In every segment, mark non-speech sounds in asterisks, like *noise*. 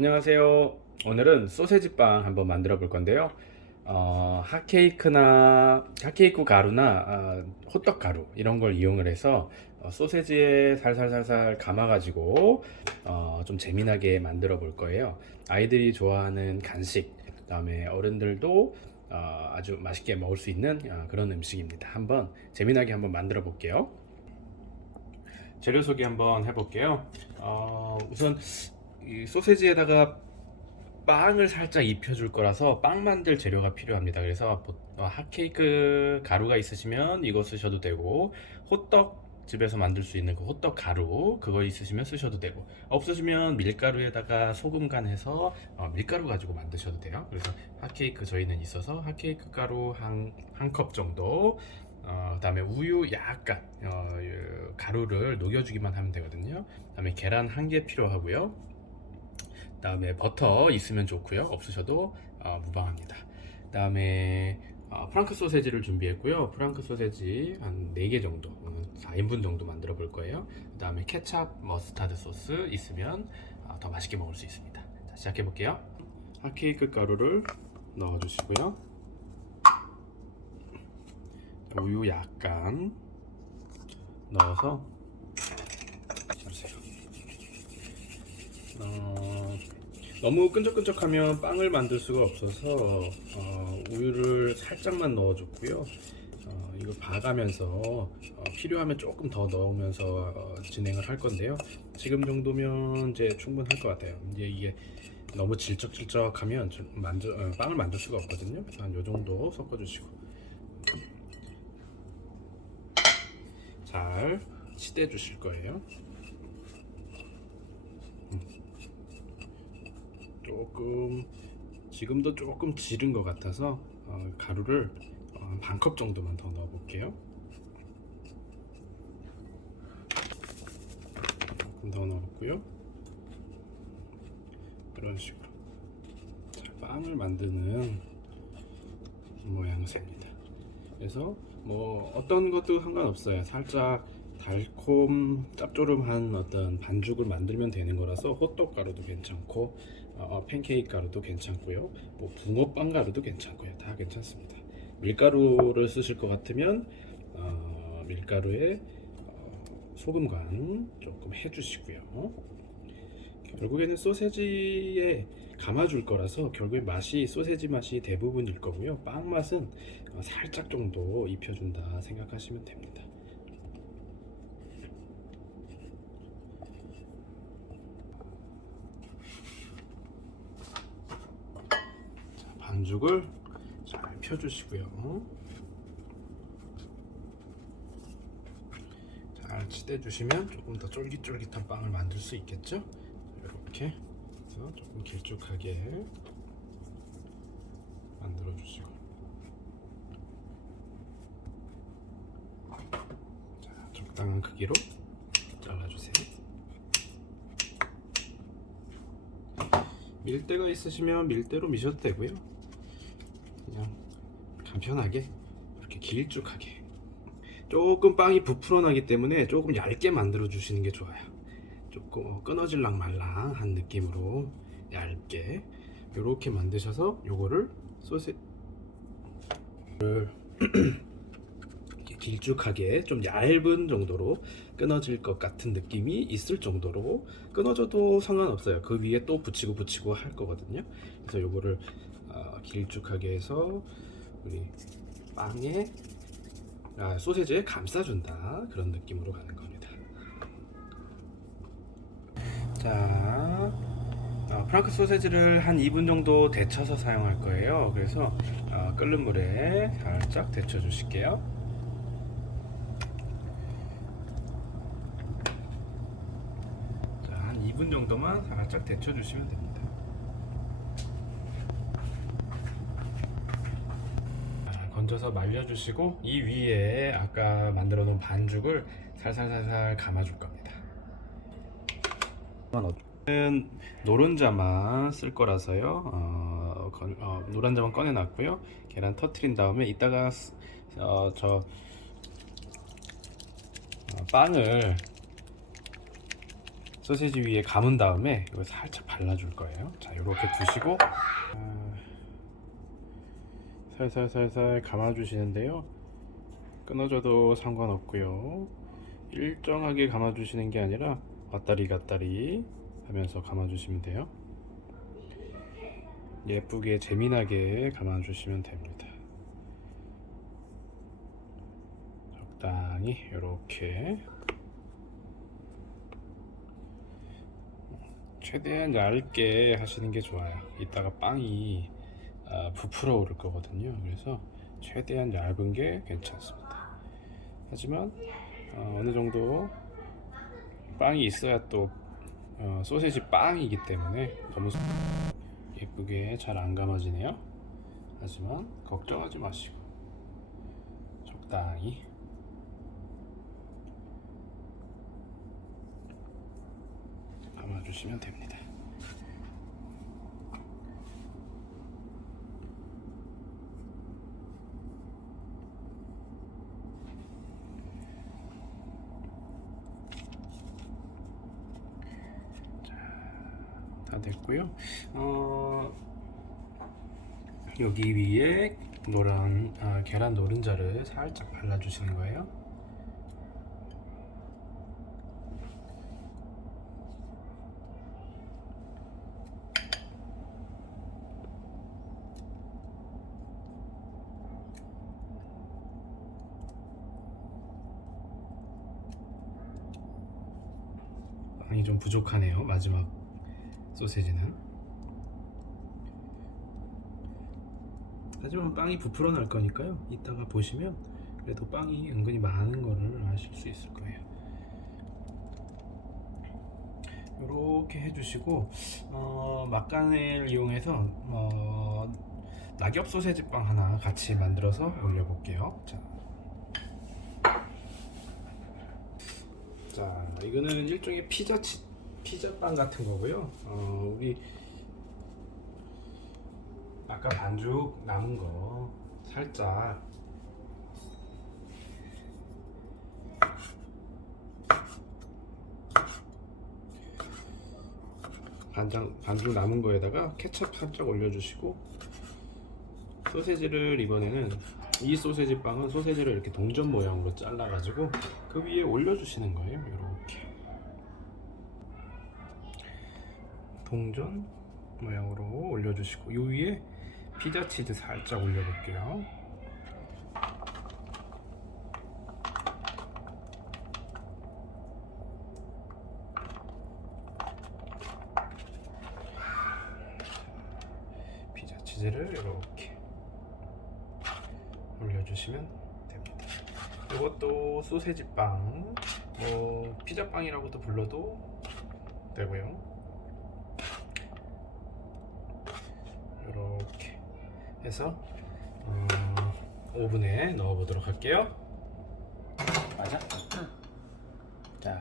안녕하세요. 오늘은 소세지 빵 한번 만들어 볼 건데요. 어, 핫케이크나 핫케이크 가루나 아, 호떡 가루 이런 걸 이용을 해서 어, 소세지에 살살살살 감아가지고 어, 좀 재미나게 만들어 볼 거예요. 아이들이 좋아하는 간식, 그다음에 어른들도 어, 아주 맛있게 먹을 수 있는 어, 그런 음식입니다. 한번 재미나게 한번 만들어 볼게요. 재료 소개 한번 해볼게요. 어, 우선 이 소세지에다가 빵을 살짝 입혀줄 거라서 빵 만들 재료가 필요합니다. 그래서 보- 어, 핫케이크 가루가 있으시면 이거 쓰셔도 되고 호떡 집에서 만들 수 있는 그 호떡 가루 그거 있으시면 쓰셔도 되고 없으시면 밀가루에다가 소금 간해서 어, 밀가루 가지고 만드셔도 돼요. 그래서 핫케이크 저희는 있어서 핫케이크 가루 한 한 컵 정도 어, 그다음에 우유 약간 어, 이 가루를 녹여주기만 하면 되거든요. 그다음에 계란 한 개 필요하고요. 그다음에 버터 있으면 좋고요. 없으셔도 어, 무방합니다. 그다음에 어, 프랑크 소세지를 준비했고요. 프랑크 소세지 한 4개 정도, 음, 4인분 정도 만들어 볼 거예요. 그 다음에 케찹, 머스타드 소스 있으면 어, 더 맛있게 먹을 수 있습니다. 자, 시작해 볼게요. 핫케이크 가루를 넣어 주시고요. 우유 약간 넣어서. 어, 너무 끈적끈적하면 빵을 만들 수가 없어서 어, 우유를 살짝만 넣어줬고요. 어, 이걸 봐가면서 어, 필요하면 조금 더 넣으면서 어, 진행을 할 건데요. 지금 정도면 이제 충분할 것 같아요. 이제 이게 너무 질척질척하면 좀 만져, 어, 빵을 만들 수가 없거든요. 한 요 정도 섞어주시고 잘 치대 주실 거예요. 조금 지금도 조금 지른 것 같아서 어, 가루를 어, 반컵 정도만 더 넣어 볼게요. 조금 더 넣었고요. 이런 식으로 자, 빵을 만드는 모양새입니다. 그래서 뭐 어떤 것도 상관없어요. 살짝 달콤 짭조름한 어떤 반죽을 만들면 되는 거라서 호떡 가루도 괜찮고 어, 팬케이크 가루도 괜찮고요. 뭐 붕어빵 가루도 괜찮고요. 다 괜찮습니다. 밀가루를 쓰실 것 같으면 어, 밀가루에 어, 소금 간 조금 해주시고요. 결국에는 소세지에 감아줄 거라서 결국에 맛이 소세지 맛이 대부분일 거고요. 빵 맛은 어, 살짝 정도 입혀준다 생각하시면 됩니다. 자, 반죽을 잘 펴주시고요. 잘 치대주시면 조금 더 쫄깃쫄깃한 빵을 만들 수 있겠죠? 이렇게 해서 조금 길쭉하게 만들어 주시고 자 적당한 크기로 잘라주세요 밀대가 있으시면 밀대로 미셔도 되고요 간편하게 이렇게 길쭉하게 조금 빵이 부풀어 나기 때문에 조금 얇게 만들어 주시는 게 좋아요 조금 끊어질랑 말랑한 느낌으로 얇게 이렇게 만드셔서 요거를 *clears throat* 이렇게 길쭉하게 좀 얇은 정도로 끊어질 것 같은 느낌이 있을 정도로 끊어져도 상관없어요. 그 위에 또 붙이고 붙이고 할 거거든요. 그래서 요거를 어, 길쭉하게 해서 우리 빵에 아, 소세지에 감싸준다 그런 느낌으로 가는 겁니다. 자, 어, 프랑크 소세지를 한 2분 정도 데쳐서 사용할 거예요. 그래서 어, 끓는 물에 살짝 데쳐 주실게요. 자, 한 2분 정도만 살짝 데쳐 주시면 됩니다. 자, 건져서 말려주시고 이 위에 아까 만들어 놓은 반죽을 살살살살 감아줄 겁니다. 저는 노른자만 쓸 거라서요. 어, 건- 어, 노른자만 꺼내놨고요. 계란 터트린 다음에 이따가 스- 어, 저 어, 빵을 소세지 위에 감은 다음에 이거 살짝 발라줄 거예요. 자, 이렇게 두시고 아, 살살살살 감아주시는데요. 끊어져도 상관없고요. 일정하게 감아주시는 게 아니라 왔다리 갔다리 하면서 감아주시면 돼요. 예쁘게 재미나게 감아주시면 됩니다. 적당히 이렇게 최대한 얇게 하시는 게 좋아요. 이따가 빵이 아, 부풀어 오를 거거든요. 그래서 최대한 얇은 게 괜찮습니다. 하지만 어, 어느 정도 빵이 있어야 또 어, 소세지 빵이기 때문에 너무 예쁘게 잘 안 감아지네요. 하지만 걱정하지 마시고 적당히 감아주시면 됩니다. 다 됐고요. 어, 여기 위에 노란 아, 계란 노른자를 살짝 발라주시는 거예요. 빵이 좀 부족하네요. 마지막 소세지는. 하지만 빵이 부풀어 날 거니까요. 이따가 보시면 그래도 빵이 은근히 많은 거를 아실 수 있을 거예요. 이렇게 해주시고 어, 막간을 이용해서 어, 낙엽 소세지 빵 하나 같이 만들어서 올려볼게요. 자, 자 이거는 일종의 피자 치, 피자 빵 같은 거고요. 어, 우리 아까 반죽 남은 거 살짝 반장, 반죽 남은 거에다가 케첩 살짝 올려주시고 소세지를 이번에는 이 소세지 빵은 소세지를 이렇게 동전 모양으로 잘라가지고 그 위에 올려주시는 거예요. 이렇게 동전 모양으로 올려주시고 이 위에 피자 치즈 살짝 올려볼게요. 피자 치즈를 이렇게 올려주시면 됩니다. 이것도 소세지 빵, 뭐 피자 빵이라고도 불러도 되고요. 이렇게 해서 어, 오븐에 넣어 보도록 할게요. 맞아? 자,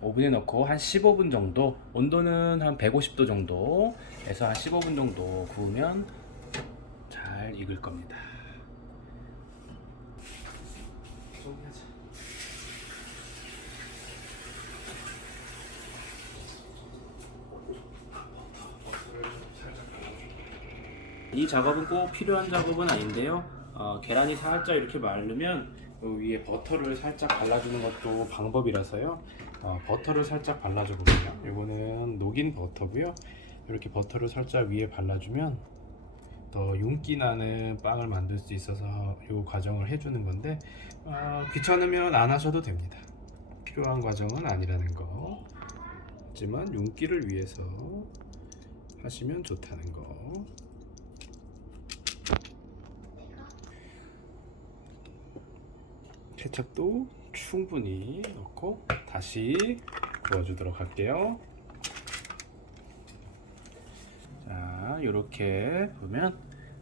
오븐에 넣고 한 15분 정도, 온도는 한 150도 정도에서 한 15분 정도 구우면 잘 익을 겁니다. 정리하자. 이 작업은 꼭 필요한 작업은 아닌데요. 어, 계란이 살짝 이렇게 마르면 그 위에 버터를 살짝 발라주는 것도 방법이라서요. 어, 버터를 살짝 발라줘 볼게요. 이거는 녹인 버터고요. 이렇게 버터를 살짝 위에 발라주면 더 윤기 나는 빵을 만들 수 있어서 이 과정을 해주는 건데 어, 귀찮으면 안 하셔도 됩니다. 필요한 과정은 아니라는 거. 하지만 윤기를 위해서 하시면 좋다는 거. 케첩도 충분히 넣고 다시 구워주도록 할게요. 자, 이렇게 보면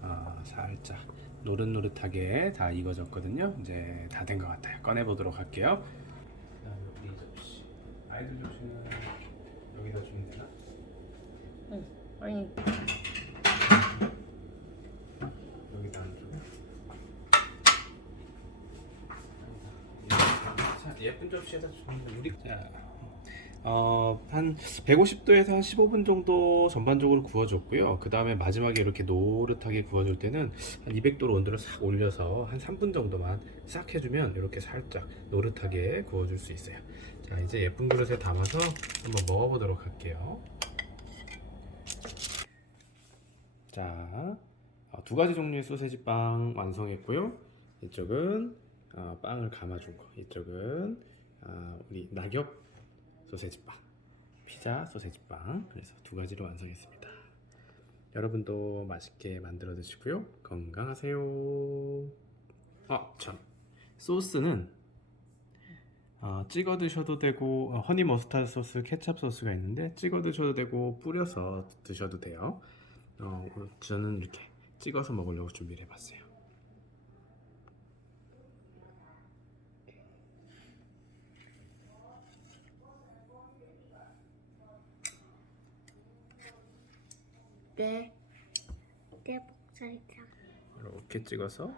어, 살짝 노릇노릇하게 다 익어졌거든요. 이제 다 된 것 같아요. 꺼내 보도록 할게요. 우리 접시, 아이들 접시는 여기다 주면 되나? 응. 아니 여기다 안 주고. 자, 예쁜 접시에다 주면 우리 자 어, 한 150도에서 한 15분 정도 전반적으로 구워줬고요. 그 다음에 마지막에 이렇게 노릇하게 구워줄 때는 한 200도로 온도를 싹 올려서 한 3분 정도만 싹 해주면 이렇게 살짝 노릇하게 구워줄 수 있어요. 자, 이제 예쁜 그릇에 담아서 한번 먹어보도록 할게요. 자, 어, 두 가지 종류의 소세지 빵 완성했고요. 이쪽은 어, 빵을 감아준 거, 이쪽은 어, 우리 낙엽 소세지 빵, 피자 소세지 빵. 그래서 두 가지로 완성했습니다. 여러분도 맛있게 만들어 드시고요. 건강하세요. 아, 참. 소스는 어, 찍어 드셔도 되고 어, 허니 머스타드 소스, 케찹 소스가 있는데 찍어 드셔도 되고 뿌려서 드셔도 돼요. 어, 저는 이렇게 찍어서 먹으려고 준비를 해봤어요. 내, 내 목살이다. 이렇게 찍어서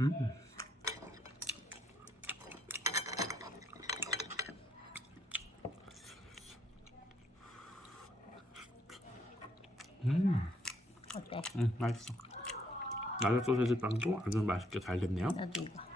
음. 음, 어때? 음, 맛있어. 낙엽 소세지 빵도 아주 맛있게 잘 됐네요. 나도 이거. 음.